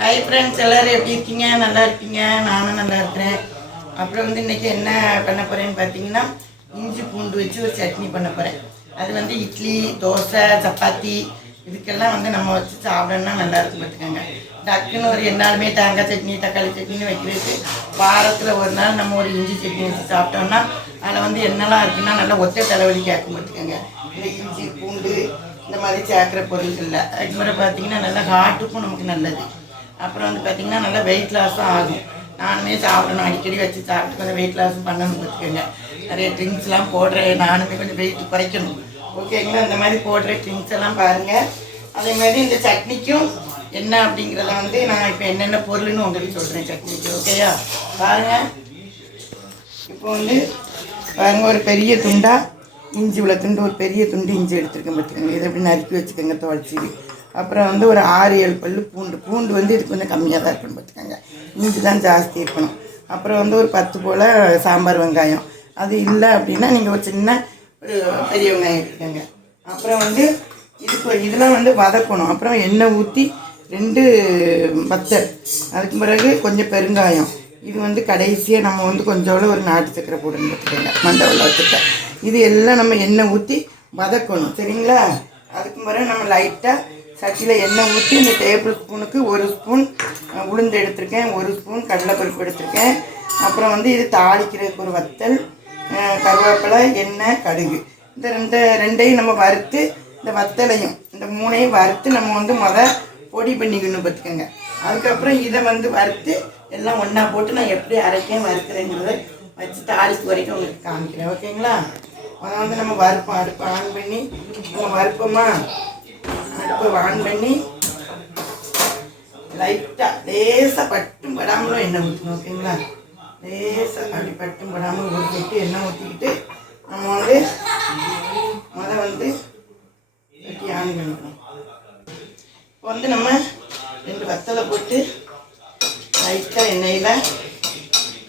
Hi friends, எல்லோரும் எப்படி இருக்கீங்க? நல்லா இருக்கீங்க? நானும் நல்லா இருக்கிறேன். அப்புறம் வந்து இன்றைக்கி என்ன பண்ண போகிறேன்னு பார்த்தீங்கன்னா, இஞ்சி பூண்டு வச்சு ஒரு சட்னி பண்ண போகிறேன். அது வந்து இட்லி, தோசை, சப்பாத்தி இதுக்கெல்லாம் வந்து நம்ம வச்சு சாப்பிடணும்னா நல்லாயிருக்கும் பார்த்துக்கோங்க. டக்குன்னு ஒரு எந்நாளுமே தேங்காய் சட்னி, தக்காளி சட்னின்னு வைக்கிறதுக்கு வாரத்தில் ஒரு நாள் நம்ம ஒரு இஞ்சி சட்னி வச்சு சாப்பிட்டோம்னா அதில் வந்து என்னெல்லாம் இருக்குன்னா நல்லா ஒற்றை தலைவலி கேட்கும் பார்த்துக்கோங்க. இந்த இஞ்சி பூண்டு இந்த மாதிரி சேர்க்குற பொருட்களில் அதுக்கப்புறம் பார்த்திங்கன்னா நல்லா ஹார்ட்டுக்கும் நமக்கு நல்லது. அப்புறம் வந்து பார்த்திங்கன்னா நல்லா வெயிட் லாஸும் ஆகும். நானுமே சாப்பிடணும், அடிக்கடி வச்சு சாப்பிட்டு கொஞ்சம் வெயிட் லாஸும் பண்ணணும் பார்த்துக்கோங்க. நிறைய ட்ரிங்க்ஸ்லாம் போடுறேன், நானுமே கொஞ்சம் வெயிட் குறைக்கணும். ஓகேங்களா? இந்த மாதிரி போடுற ட்ரிங்க்ஸ் எல்லாம் பாருங்கள். அதே மாதிரி இந்த சட்னிக்கும் என்ன அப்படிங்கிறத வந்து நான் இப்போ என்னென்ன பொருள்னு உங்களுக்கு சொல்கிறேன் சட்னிக்கு. ஓகேயா? பாருங்கள். இப்போ வந்து பாருங்கள், ஒரு பெரிய துண்டாக இஞ்சி உள்ள துண்டு, ஒரு பெரிய துண்டு இஞ்சி எடுத்துருக்கேன் பார்த்துக்கோங்க. இதை எப்படி நறுக்கி வச்சுக்கோங்க துவைச்சி. அப்புறம் வந்து ஒரு 6-7 பல் பூண்டு வந்து இது கொஞ்சம் கம்மியாக தான் இருக்கணும் பார்த்துக்கோங்க. இஞ்சி தான் ஜாஸ்தி இருக்கணும். அப்புறம் வந்து ஒரு 10 போல் சாம்பார் வெங்காயம். அது இல்லை அப்படின்னா நீங்கள் ஒரு சின்ன ஒரு பெரிய வெங்காயம் எடுத்துக்கோங்க. அப்புறம் வந்து இதெல்லாம் வந்து வதக்கணும். அப்புறம் எண்ணெய் ஊற்றி 2 வத்தல், அதுக்கு பிறகு கொஞ்சம் பெருங்காயம். இது வந்து கடைசியாக நம்ம வந்து கொஞ்சோட ஒரு நாட்டு சக்கரை போடணும் பார்த்துக்கோங்க, மண்டவெல்லாம் வச்சுட்டேன். இது எல்லாம் நம்ம எண்ணெய் ஊற்றி வதக்கணும், சரிங்களா? அதுக்கு பிறகு நம்ம லைட்டாக சட்டியில் எண்ணெய் ஊற்றி இந்த டேபிள் ஸ்பூனுக்கு 1 ஸ்பூன் உளுந்து எடுத்திருக்கேன், 1 ஸ்பூன் கடலைப்பருப்பு எடுத்திருக்கேன். அப்புறம் வந்து இது தாளிக்கிறதுக்கு ஒரு வத்தல், கருவேப்பிலை, எண்ணெய், கடுகு. இந்த ரெண்டையும் நம்ம வறுத்து, இந்த வத்தலையும் இந்த 3ஐயும் வறுத்து நம்ம வந்து பொடி பண்ணிக்கணும் பார்த்துக்கோங்க. அதுக்கப்புறம் இதை வந்து வறுத்து எல்லாம் ஒன்றா போட்டு நான் எப்படி அரைக்கேன் வறுக்கிறேங்கிறத வச்சு தாளிப்பு வரைக்கும் உங்களுக்கு காமிக்கிறேன். ஓகேங்களா? அதை வந்து நம்ம வறுப்போம். அடுப்பை ஆன் பண்ணி நம்ம வறுப்போமா, அடுப்பை ஆன் பண்ணி லைட்டாக லேசாக பட்டும் படாமலும் எண்ணெய் ஊற்றணும். ஓகேங்களா? லேசாக அப்படி பட்டும் படாமல் ஊற்றிட்டு எண்ணெய் ஊற்றிக்கிட்டு நம்ம வந்து வந்து வெட்டி ஆன் பண்ணிக்கணும். இப்போ வந்து நம்ம 2 வத்தலை போட்டு லைட்டாக எண்ணெயில்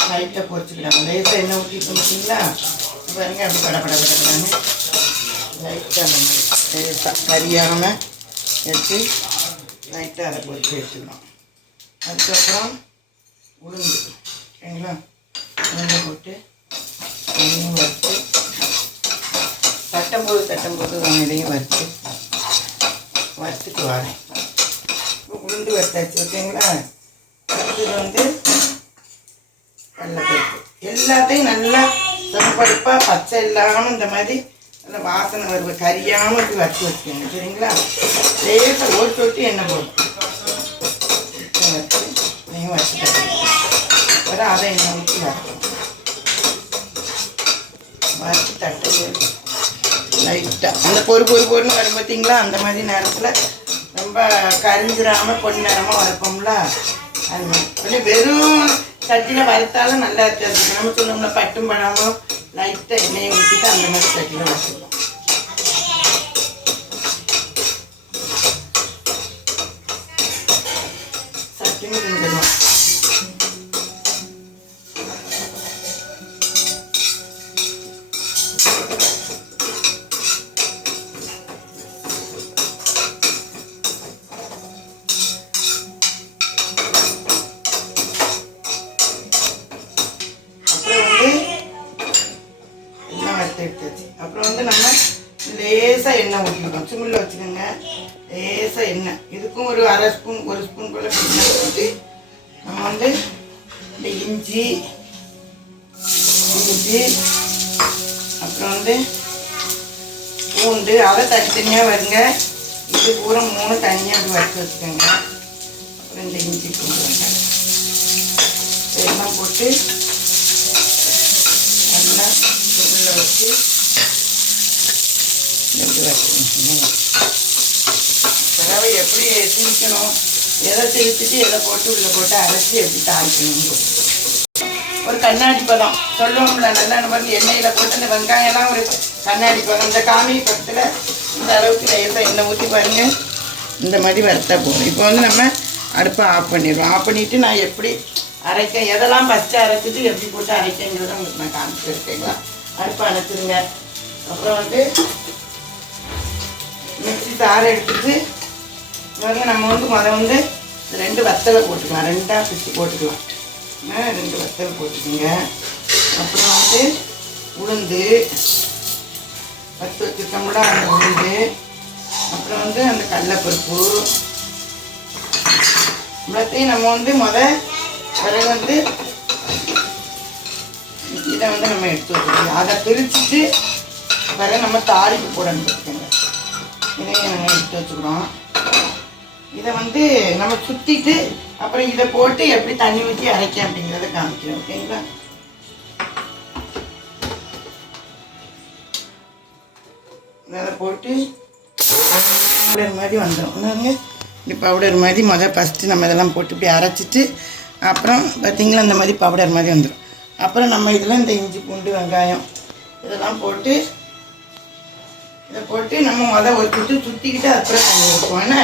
லைட்டாக பொரிச்சுக்கிடாங்க. லேசாக எண்ணெய் ஊற்றிட்டு பார்த்தீங்களா? பாருங்க, அப்படி படப்படான்னு லைட்டாக அந்த மாதிரி லேசாக கரியாமல் எடுத்து லைட்டாக அதை பொரிச்சு எடுத்துக்கலாம். அதுக்கப்புறம் உளுந்து, ஓகேங்களா? உளுந்து போட்டு அதையும் வறுத்து தட்டும்போது இதையும் வறுத்துட்டு வரேன். உளுந்து வறுத்தாச்சு, ஓகேங்களா? அடுத்தது வந்து கடலைப்பருப்பு. எல்லாத்தையும் நல்லா செம்பருப்பாக பச்சை இல்லாமல் இந்த மாதிரி நல்லா வாசனை வருவ கரியாமல் இப்படி வறுத்து வச்சுக்கோங்க, சரிங்களா? லேசாக ஒரு சொட்டு எண்ணெய் போடும் வச்சு நீங்கள் வச்சுட்டு வர அதை எண்ணெய் ஊற்றி வறுத்து தட்டு லைட்டாக அந்த பொறுன்னு வரும் பார்த்தீங்களா? அந்த மாதிரி நேரத்தில் ரொம்ப கரிஞ்சிடாமல் கொஞ்ச நேரமாக வறுப்போம்ல, அது கொஞ்சம் வெறும் சட்டியில் வறுத்தாலும் நல்லா இருக்காது. நம்ம சொல்லணும்னா பட்டும் படாமல் லைட்டாக எண்ணெயை ஊற்றிட்டு அந்த மாதிரி சட்டியில் வறுத்துக்கலாம். சட்டுன்னு செஞ்சிடலாம். எடுத்தாச்சு. அப்புறம் வந்து நம்ம லேசாக எண்ணெய் ஊற்றிக்கணும், சிம்மில் வச்சுக்கோங்க. லேசாக எண்ணெய், இதுக்கும் ஒரு 1/2 ஸ்பூன் 1 ஸ்பூன் போல் எண்ணெய் ஊற்றி நம்ம வந்து இந்த இஞ்சி அப்புறம் வந்து பூண்டு அதை தனித்தனியாக வருங்க. இது பூரா 3 தனியாக அப்படி வறுத்து வச்சுக்கோங்க. அப்புறம் இந்த இஞ்சி பூண்டு வெங்காயம் எல்லாம் போட்டு நல்லா சிம்மில் வச்சு தடவை எப்படி திணிக்கணும், எதை திணிச்சிட்டு எதை போட்டு உள்ளே போட்டு அரைச்சி எப்படி தாளிக்கணும். ஒரு கண்ணாடி பதம் சொல்லுவோம்ல, நல்லா நம்ம எண்ணெயில் போட்டு இந்த வெங்காயம்லாம் ஒரு கண்ணாடி பதம், இந்த காமி பதத்தில் இந்த அளவுக்கு லேசாக எண்ணெய் ஊற்றி பாருங்க, இந்த மாதிரி வறுத்தா போகும். இப்போ வந்து நம்ம அடுப்பை ஆஃப் பண்ணிடுவோம். ஆஃப் பண்ணிவிட்டு நான் எப்படி அரைக்க, எதெல்லாம் ஃபஸ்ட்டு அரைச்சிட்டு எப்படி போட்டு அரைக்கங்கிறத உங்களுக்கு நான் காமிச்சு இருக்கேங்களா? அடுப்பை அணைச்சிடுங்க. அப்புறம் வந்து மிக்ஸி சாரை எடுத்துட்டு நம்ம வந்து 2 வத்தலை போட்டுக்கலாம், 2ஆக பிச்சு போட்டுக்கலாம். 2 வத்தல் போட்டுக்கோங்க. அப்புறம் வந்து உளுந்து வறுத்து வச்சுருக்கோம்ல அந்த உளுந்து, அப்புறம் வந்து அந்த கடலைப்பருப்பு எல்லாத்தையும் நம்ம வந்து பிறகு வந்து இதை வந்து நம்ம எடுத்து வச்சுக்கலாம். அதை பிரிச்சுட்டு பிறகு நம்ம தாளிப்பு போடணும் பார்த்துக்கோங்க. இதையும் நம்ம எடுத்து வச்சுக்கிறோம். இதை வந்து நம்ம சுற்றிட்டு அப்புறம் இதை போட்டு எப்படி தண்ணி ஊற்றி அரைக்க அப்படிங்கிறத காமிக்கிறோம். ஓகேங்களா? அதை போட்டு பவுடர் மாதிரி வந்துடும். ஒன்றுங்க இப்படி பவுடர் மாதிரி ஃபஸ்ட்டு நம்ம இதெல்லாம் போட்டு இப்படி அரைச்சிட்டு அப்புறம் பார்த்திங்களா இந்த மாதிரி பவுடர் மாதிரி வந்துடும். அப்புறம் நம்ம இதில் இந்த இஞ்சி பூண்டு வெங்காயம் இதெல்லாம் போட்டு இதை போட்டு நம்ம ஒரு சுற்றிக்கிட்டு அப்புறம் தண்ணி ஊற்றுவோம். என்ன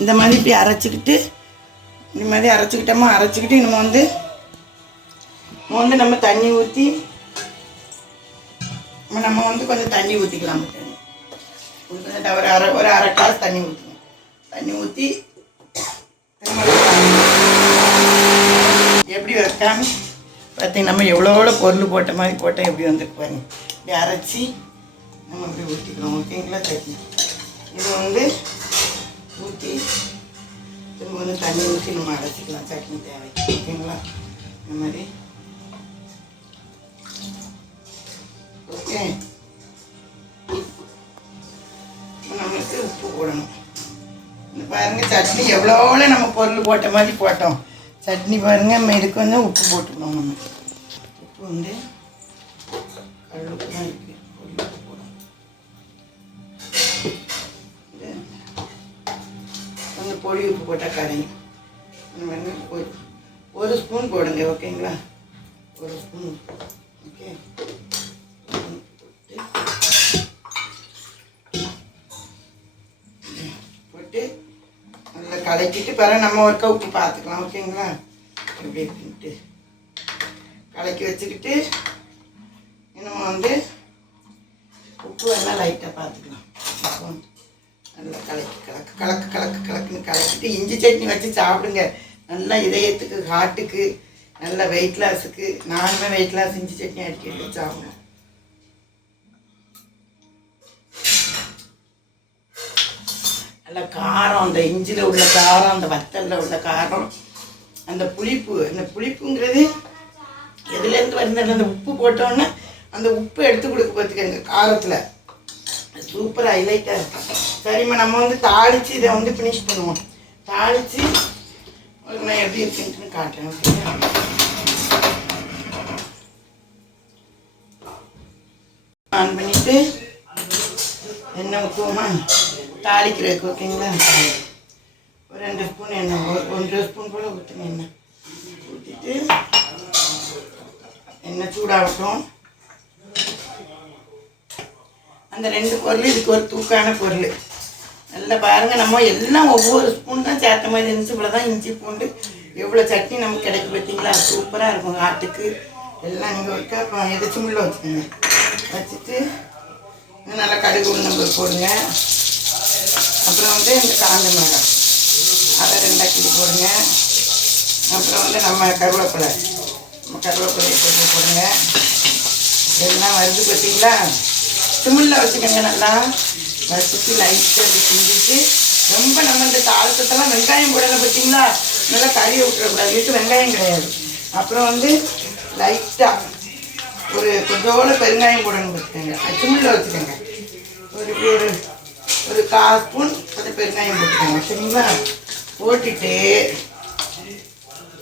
இந்த மாதிரி இப்படி அரைச்சிக்கிட்டு இந்த மாதிரி அரைச்சிக்கிட்டு நம்ம தண்ணி ஊற்றி நம்ம வந்து கொஞ்சம் தண்ணி ஊற்றிக்கலாம். ஒரு அரை கிளாஸ் தண்ணி ஊற்றுங்க. தண்ணி ஊற்றி எப்படி வைக்காம பார்த்தீங்க நம்ம எவ்வளோ பொருள் போட்ட மாதிரி போட்டால் எப்படி வந்துருக்கு பாருங்க. இப்படி அரைச்சி நம்ம இப்படி ஊற்றிக்கலாம். ஓகேங்களா? சட்னி இது வந்து ஊற்றி திரும்ப வந்து தண்ணி ஊற்றி நம்ம அரைச்சிக்கலாம். சட்னி தேவை. ஓகேங்களா? இந்த மாதிரி ஓகே. நம்மளுக்கு உப்பு போடணும். இந்த பாருங்கள் சட்னி எவ்வளோ நம்ம பொருள் போட்ட மாதிரி போட்டோம். சட்னி பாருங்கள் நம்ம இதுக்கு வந்து உப்பு போட்டுக்கணும். நம்ம உப்பு வந்து கல்லுப்பு தான் இருக்குது. உப்பு போடணும். கொஞ்சம் பொடி உப்பு போட்டால் கரையும். அந்த மாதிரி ஒரு ஸ்பூன் போடுங்க. ஓகேங்களா? ஒரு ஸ்பூன் உப்பு. ஓகே. நல்லா கலக்கிட்டு பிறகு நம்ம ஒருக்கா உப்பு பார்த்துக்கலாம். ஓகேங்களா? இப்படி இருக்குன்ட்டு கலக்கி வச்சுக்கிட்டு நம்ம வந்து உப்பு எல்லாம் லைட்டாக பார்த்துக்கலாம். நல்லா கலக்குன்னு கலக்கிட்டு இஞ்சி சட்னி வச்சு சாப்பிடுங்க. நல்லா இதயத்துக்கு ஹார்ட்டுக்கு நல்லா வெயிட் லாஸுக்கு. நானுமே வெயிட் லாஸ் இஞ்சி சட்னி அடிக்கடி சாப்பிடுவேன். நல்ல காரம், அந்த இஞ்சியில் உள்ள காரம், அந்த வத்தலில் உள்ள காரம், அந்த புளிப்புங்கிறது எதுலேருந்து வருது? அந்த உப்பு போட்டோன்னே அந்த உப்பு எடுத்து கொடுக்க பார்த்துக்கங்க காரத்தில். சூப்பர் ஹைலைட்டாக இருக்கும். சரிம்மா, நம்ம வந்து தாளித்து இதை வந்து ஃபினிஷ் பண்ணுவோம். தாளித்து நான் எப்படி இருக்குன்னு காட்டுறேன். ஓகேங்களா? ஆன் பண்ணிவிட்டு எண்ணெய் ஊற்றுவோமா தாளிக்கிறதுக்கு. ஓகேங்களா? ஒரு 2 ஸ்பூன் எண்ணெய், 1 ஸ்பூன் போல் ஊற்றுங்க. எண்ணெய் ஊற்றிட்டு எண்ணெய் சூடாகட்டும். அந்த 2 பொருள் இதுக்கு ஒரு தூக்கான பொருள். நல்லா பாருங்கள், நம்ம எல்லாம் ஒவ்வொரு ஸ்பூன் தான் சேர்த்த மாதிரி இருந்துச்சு. இவ்வளோ தான் இஞ்சி பூண்டு எவ்வளோ சட்னி நமக்கு கிடைக்கும் பார்த்தீங்களா? சூப்பராக இருக்கும். ஆட்டுக்கு எல்லாம் நீங்கள் ஒருக்கா எதை சிம்மில் வச்சுக்கோங்க. வச்சுட்டு நல்லா கடுகு உளுந்தம்பருப்பு போடுங்க. அப்புறம் வந்து இந்த காஞ்ச மிளகாய் அதை 2 கிலோ போடுங்க. அப்புறம் வந்து நம்ம கருவேப்பிலையை போடுங்க. எல்லாம் வருது பார்த்தீங்களா? சிம்மில் வச்சுக்கோங்க. நல்லா வச்சுட்டு லைட்டாக அப்படி செஞ்சுட்டு ரொம்ப நம்ம இந்த தாளத்தெல்லாம் வெங்காயம் போடலை பார்த்தீங்களா? நல்லா கறியை விட்டுறக்கூடாது. வீட்டு வெங்காயம் கிடையாது. அப்புறம் வந்து லைட்டாக ஒரு கொஞ்சோட பெருங்காயம் போடணும் பார்த்துக்கோங்க. சிம்மில் வச்சுக்கோங்க. ஒரு 1/4 ஸ்பூன் அது பெருங்காயம் போட்டுக்கோங்க. சரிங்களா?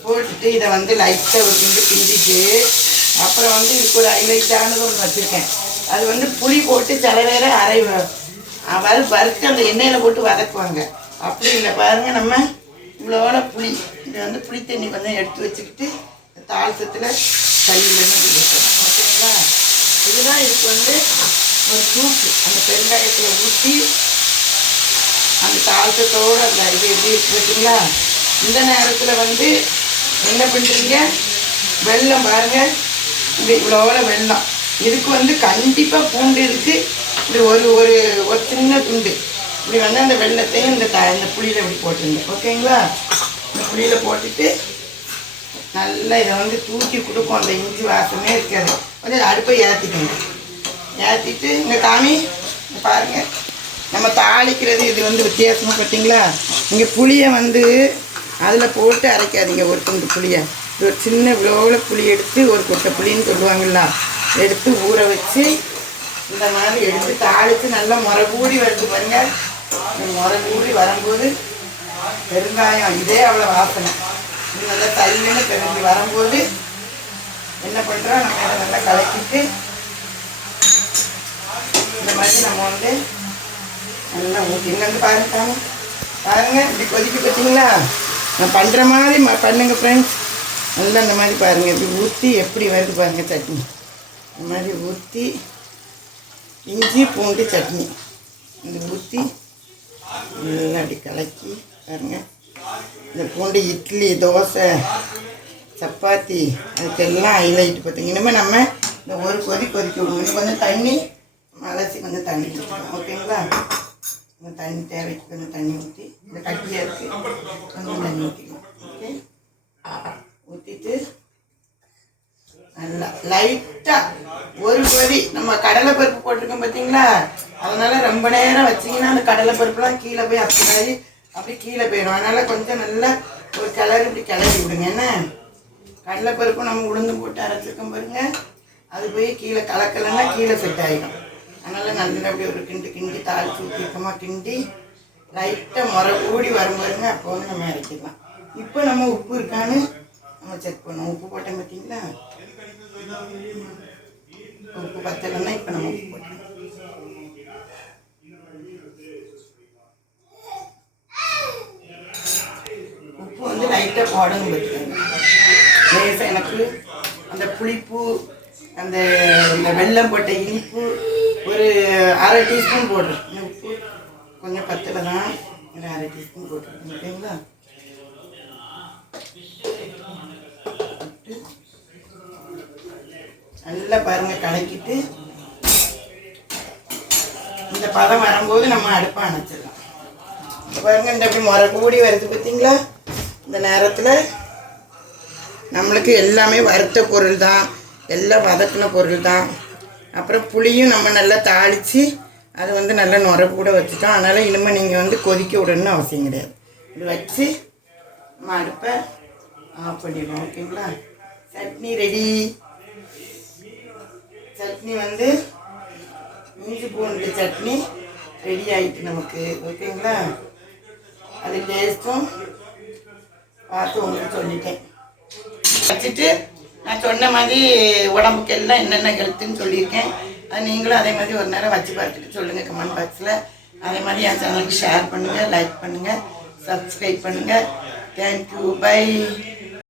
போட்டுட்டு இதை வந்து லைட்டாக ஒரு கிண்டிட்டு அப்புறம் வந்து இதுக்கு ஒரு ஹைலைட்டானது ஒன்று வச்சுருக்கேன். அது வந்து புளி போட்டு சில பேர் வறுத்து அந்த எண்ணெயில் போட்டு வதக்குவாங்க. அப்படி இல்லை பாருங்கள், நம்ம இவ்வளோட புளி இதை வந்து புளி தண்ணி கொஞ்சம் எடுத்து வச்சுக்கிட்டு தாளசத்தில் கையில் ஓகேங்களா? இதுதான் இதுக்கு வந்து ஒரு சூப்பு. அந்த பெருங்காயத்தில் ஊற்றி அந்த தாளத்தோடு அந்த இது எப்படி இருக்கு பார்த்தீங்களா? இந்த நேரத்தில் வந்து என்ன பண்ணுறீங்க? வெல்லம் பாருங்கள், இது இவ்வளோட வெல்லம். இதுக்கு வந்து கண்டிப்பாக பூண்டு இருக்குது. இது ஒரு சின்ன துண்டு இப்படி வந்து அந்த வெள்ளத்தையும் இந்த புளியில் இப்படி போட்டுருங்க. ஓகேங்களா? இந்த புளியில் போட்டுட்டு நல்லா இதை வந்து தூக்கி கொடுக்கும். அந்த இஞ்சி வாசமே இருக்காது. கொஞ்சம் அடுப்பை ஏற்றிக்கணும். ஏற்றிட்டு இங்கே காமி பாருங்கள், நம்ம தாளிக்கிறது இது வந்து வித்தியாசமாக பார்த்தீங்களா? இங்கே புளியை வந்து அதில் போட்டு அரைக்காதீங்க. ஒரு துண்டு புளியை ஒரு சின்ன இவ்வளோவில் புளி எடுத்து ஒரு கொட்டை புளின்னு சொல்லுவாங்களா, எடுத்து ஊற வச்சு இந்த மாதிரி எடுத்து தாளித்து நல்லா முறைகூடி வருது பாருங்கள். முறைகூடி வரும்போது பெருங்காயம் இதே அவ்வளோ வாசனை. இது நல்லா தள்ளுன்னு பெருங்கி வரும்போது என்ன பண்ணுறோம், நம்ம இதை நல்லா கலக்கிட்டு இந்த மாதிரி நம்ம வந்து நல்லா ஊற்றி இங்கே வந்து பாருங்கள் இப்படி கொதிக்க பார்த்தீங்களா? நான் பண்ணுற மாதிரி பண்ணுங்க ஃப்ரெண்ட்ஸ். நல்லா இந்த மாதிரி பாருங்கள், இப்படி ஊற்றி எப்படி வருது பாருங்கள் சட்னி. இந்த மாதிரி ஊற்றி இஞ்சி பூண்டு சட்னி இந்த ஊற்றி நல்லா அப்படி கலக்கி பாருங்கள். இந்த பூண்டு இட்லி, தோசை, சப்பாத்தி அதுக்கெல்லாம் ஹைலைட் பார்த்தீங்க. இனிமேல் நம்ம இந்த ஒரு கொதிக்க விடணும். இன்னும் கொஞ்சம் தண்ணி அலசி கொஞ்சம் தண்ணி ஊற்றிக்கலாம். ஓகேங்களா? கொஞ்சம் தண்ணி தேவைக்கு கொஞ்சம் தண்ணி ஊற்றி இந்த கட்டியாக இருக்குது கொஞ்சம் தண்ணி ஊற்றிக்கலாம். ஓகே, ஊற்றிட்டு நல்லா லைட்டாக ஒரு கொதி. நம்ம கடலை பருப்பு போட்டிருக்கோம் பார்த்தீங்களா? அதனால் ரொம்ப நேரம் வச்சிங்கன்னா அந்த கடலை பருப்புலாம் கீழே போய் அப்படி கீழே போயிடும். அதனால் கொஞ்சம் நல்லா ஒரு கிளறி இப்படி கிளறி விடுங்க. என்ன கடலை பருப்பு நம்ம உளுந்து போட்டு அரைச்சிருக்கோம் பாருங்க, அது போய் கீழே கலக்கலைன்னா கீழே செட் ஆகிடும். அதனால் நல்லா அப்படி ஒரு கிண்டி தாளித்து ஊற்றிக்கமாக கிண்டி லைட்டாக முறை கூடி வரும் பாருங்க. அப்போ வந்து நம்ம இறக்கிடலாம். இப்போ நம்ம உப்பு இருக்கான்னு நம்ம செக் பண்ணுவோம். உப்பு போட்டேன் பார்த்தீங்களா? உப்பு பத்தலைன்னா இப்போ நம்ம உப்பு போட்டோம். உப்பு வந்து லைட்டாக போடணும் பார்த்துக்கோங்க. லேசாக எனக்கு அந்த புளிப்பு அந்த வெல்லம் போட்ட இனிப்பு ஒரு அரை டீஸ்பூன் போடுறேன். இந்த உப்பு கொஞ்சம் பத்தில் தான் ஒரு அரை டீஸ்பூன் போட்டுருக்கேன். ஓகேங்களா? நல்லா பாருங்கள் கலக்கிட்டு இந்த பதம் வரும்போது நம்ம அடுப்பை அணைச்சிடலாம். பாருங்கள் இந்த அப்படி முறை கூடி வருது பார்த்தீங்களா? இந்த நேரத்தில் நம்மளுக்கு எல்லாமே வறுத்த பொருள் தான், எல்லாம் வதக்கின பொருள் தான். அப்புறம் புளியும் நம்ம நல்லா தாளித்து அது வந்து நல்லா நுரை கூட வச்சுட்டோம். அதனால் இனிமேல் நீங்கள் வந்து கொதிக்க விடணும்னு அவசியம் கிடையாது. இது வச்சு நம்ம அடுப்பை ஆஃப் பண்ணிடுவோம். ஓகேங்களா? சட்னி ரெடி. சட்னி வந்து இஞ்சி பூண்டு சட்னி ரெடி ஆகிட்டு நமக்கு. ஓகேங்களா? அது டேஸ்ட்டும் பார்த்து உங்களுக்கு சொல்லிட்டேன். வச்சுட்டு நான் சொன்ன மாதிரி உடம்புக்கு எல்லாம் என்னென்ன ஹெல்த்துன்னு சொல்லியிருக்கேன். அது நீங்களும் அதே மாதிரி ஒரு நேரம் வச்சு பார்த்துட்டு சொல்லுங்கள் கமெண்ட் பாக்ஸில். அதே மாதிரி என் சேனலுக்கு ஷேர் பண்ணுங்கள், லைக் பண்ணுங்கள், சப்ஸ்கிரைப் பண்ணுங்கள். Thank you, by.